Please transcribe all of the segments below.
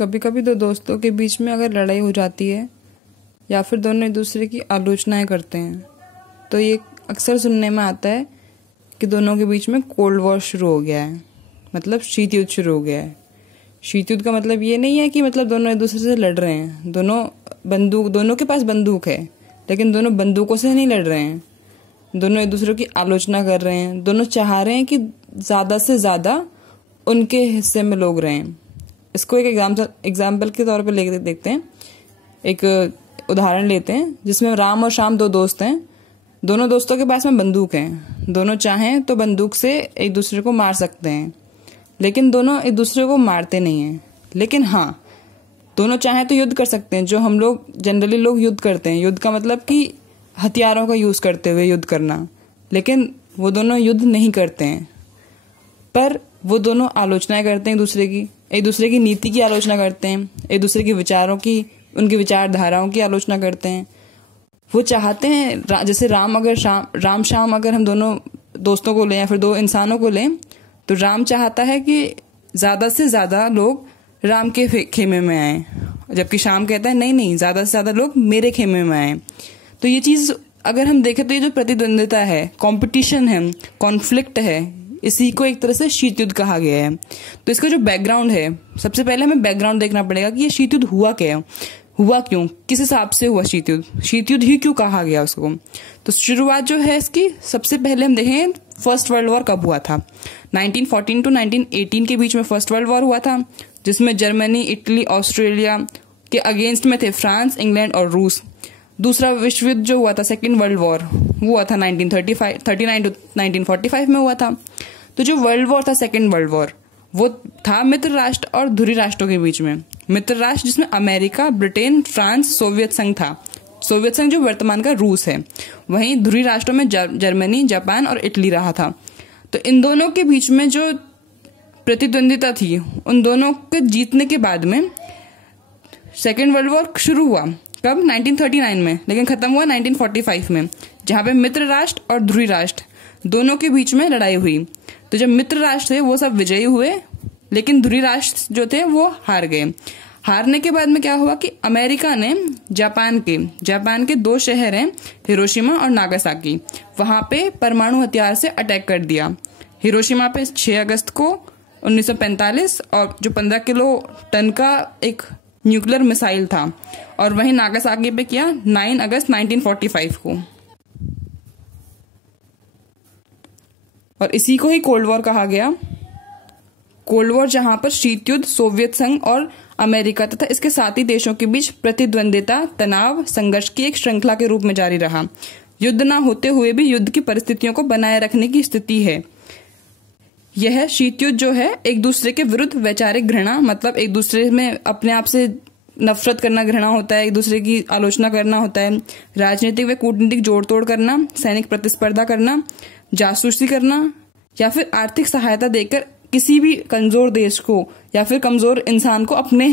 कभी कभी दो दोस्तों के बीच में अगर लड़ाई हो जाती है या फिर दोनों एक दूसरे की आलोचनाएं करते हैं तो ये अक्सर सुनने में आता है कि दोनों के बीच में कोल्ड वॉर शुरू हो गया है, मतलब शीत युद्ध शुरू हो गया है। शीत युद्ध का मतलब ये नहीं है कि मतलब दोनों एक दूसरे से लड़ रहे हैं, दोनों के पास बंदूक है लेकिन दोनों बंदूकों से नहीं लड़ रहे हैं, दोनों एक दूसरे की आलोचना कर रहे हैं, दोनों चाह रहे हैं कि ज्यादा से ज्यादा उनके हिस्से में लोग रहें। इसको एक एग्जाम्पल के तौर पर लेके देखते हैं, एक उदाहरण लेते हैं जिसमें राम और श्याम दो दोस्त हैं। दोनों दोस्तों के पास में बंदूक है, दोनों चाहें तो बंदूक से एक दूसरे को मार सकते हैं, लेकिन दोनों एक दूसरे को मारते नहीं हैं। लेकिन हाँ, दोनों चाहें तो युद्ध कर सकते हैं, जो हम लोग जनरली लोग युद्ध करते हैं। युद्ध का मतलब कि हथियारों का यूज करते हुए युद्ध करना, लेकिन वो दोनों युद्ध नहीं करते हैं, पर वो दोनों आलोचनाएं करते हैं एक दूसरे की नीति की आलोचना करते हैं, एक दूसरे के विचारों की, उनकी विचारधाराओं की आलोचना करते हैं। वो चाहते हैं, जैसे राम श्याम अगर हम दोनों दोस्तों को लें या फिर दो इंसानों को लें, तो राम चाहता है कि ज्यादा से ज्यादा लोग राम के खेमे में आए, जबकि श्याम कहता है नहीं, ज्यादा से ज्यादा लोग मेरे खेमे में आए। तो ये चीज अगर हम देखें तो ये जो प्रतिद्वंदिता है, कॉम्पिटिशन है, कॉन्फ्लिक्ट है, इसी को एक तरह से शीत युद्ध कहा गया है। तो इसका जो बैकग्राउंड है, सबसे पहले हमें बैकग्राउंड देखना पड़ेगा कि ये शीत युद्ध हुआ क्यों, किस हिसाब से हुआ शीत युद्ध ही क्यों कहा गया उसको। तो शुरुआत जो है इसकी, सबसे पहले हम देखें फर्स्ट वर्ल्ड वॉर कब हुआ था। 1914 टू 1918 के बीच में फर्स्ट वर्ल्ड वॉर हुआ था, जिसमें जर्मनी, इटली, ऑस्ट्रेलिया के अगेंस्ट में थे फ्रांस, इंग्लैंड और रूस। दूसरा विश्व युद्ध जो हुआ था, सेकेंड वर्ल्ड वॉर, वो हुआ था 1939 टू 1945 में हुआ था। तो जो वर्ल्ड वॉर था, सेकेंड वर्ल्ड वॉर, वो था मित्र राष्ट्र और धुरी राष्ट्रों के बीच में। मित्र राष्ट्र जिसमें अमेरिका, ब्रिटेन, फ्रांस, सोवियत संघ था, सोवियत संघ जो वर्तमान का रूस है। वहीं धुरी राष्ट्रों में जर्मनी, जापान और इटली रहा था। तो इन दोनों के बीच में जो प्रतिद्वंदिता थी, उन दोनों के जीतने के बाद में सेकेंड वर्ल्ड वॉर शुरू हुआ। कब? 1939 में, लेकिन खत्म हुआ 1945 में, जहां पे मित्र राष्ट्र और ध्रुवी राष्ट्र दोनों के बीच में लड़ाई हुई। तो जब मित्र राष्ट्र थे वो सब विजयी हुए, लेकिन ध्रुवी राष्ट्र जो थे वो हार गए। हारने के बाद में क्या हुआ कि अमेरिका ने जापान के दो शहर हैं, हिरोशिमा और नागासाकी, वहां पे परमाणु हथियार से अटैक कर दिया। हिरोशिमा पे 6 अगस्त को 1945 और जो 15 किलो टन का एक न्यूक्लियर मिसाइल था, और वहीं नागासाकी पे किया 9 अगस्त 1945 को। और इसी को ही कोल्ड वॉर कहा गया। कोल्ड वॉर जहां पर शीत युद्ध सोवियत संघ और अमेरिका तथा इसके साथी देशों के बीच प्रतिद्वंदिता, तनाव, संघर्ष की एक श्रृंखला के रूप में जारी रहा। युद्ध न होते हुए भी युद्ध की परिस्थितियों को बनाए रखने की स्थिति है। यह शीत युद्ध जो है एक दूसरे के विरुद्ध वैचारिक घृणा, मतलब एक दूसरे में अपने आप से नफरत करना, घृणा होता है, एक दूसरे की आलोचना करना होता है, राजनीतिक व कूटनीतिक जोड़ तोड़ करना, सैनिक प्रतिस्पर्धा करना, जासूसी करना, या फिर आर्थिक सहायता देकर किसी भी कमजोर देश को या फिर कमजोर इंसान को अपने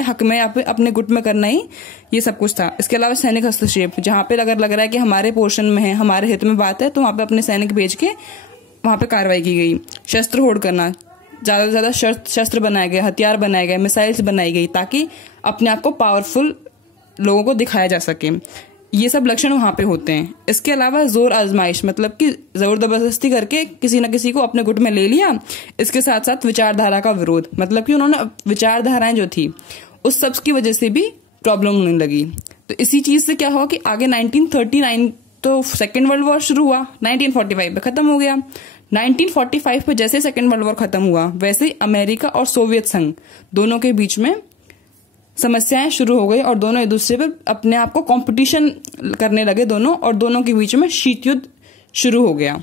हक में या फिर अपने गुट में करना ही ये सब कुछ था। इसके अलावा सैनिक हस्तक्षेप, जहां पे अगर लग रहा है कि हमारे पोषण में है, हमारे हित में बात है, तो वहां पे अपने सैनिक भेज के वहां पे कार्रवाई की गई। शस्त्र होड़ करना, ज्यादा से ज्यादा शस्त्र बनाए गए, हथियार बनाए गए, मिसाइल्स बनाई गई, ताकि अपने आप को पावरफुल लोगों को दिखाया जा सके। ये सब लक्षण वहां पे होते हैं। इसके अलावा जोर आजमाइश, मतलब कि जोर जबरदस्ती करके किसी न किसी को अपने गुट में ले लिया। इसके साथ साथ विचारधारा का विरोध, मतलब कि उन्होंने विचारधाराएं जो थी उस सब की वजह से भी प्रॉब्लम होने लगी। तो इसी चीज से क्या हुआ कि आगे 1939 तो सेकेंड वर्ल्ड वॉर शुरू हुआ, 1945 पे खत्म हो गया। 1945 पे जैसे सेकेंड वर्ल्ड वॉर खत्म हुआ, वैसे ही अमेरिका और सोवियत संघ दोनों के बीच में समस्याएं शुरू हो गई और दोनों एक दूसरे पर अपने आप को कंपटीशन करने लगे दोनों, और दोनों के बीच में शीत युद्ध शुरू हो गया।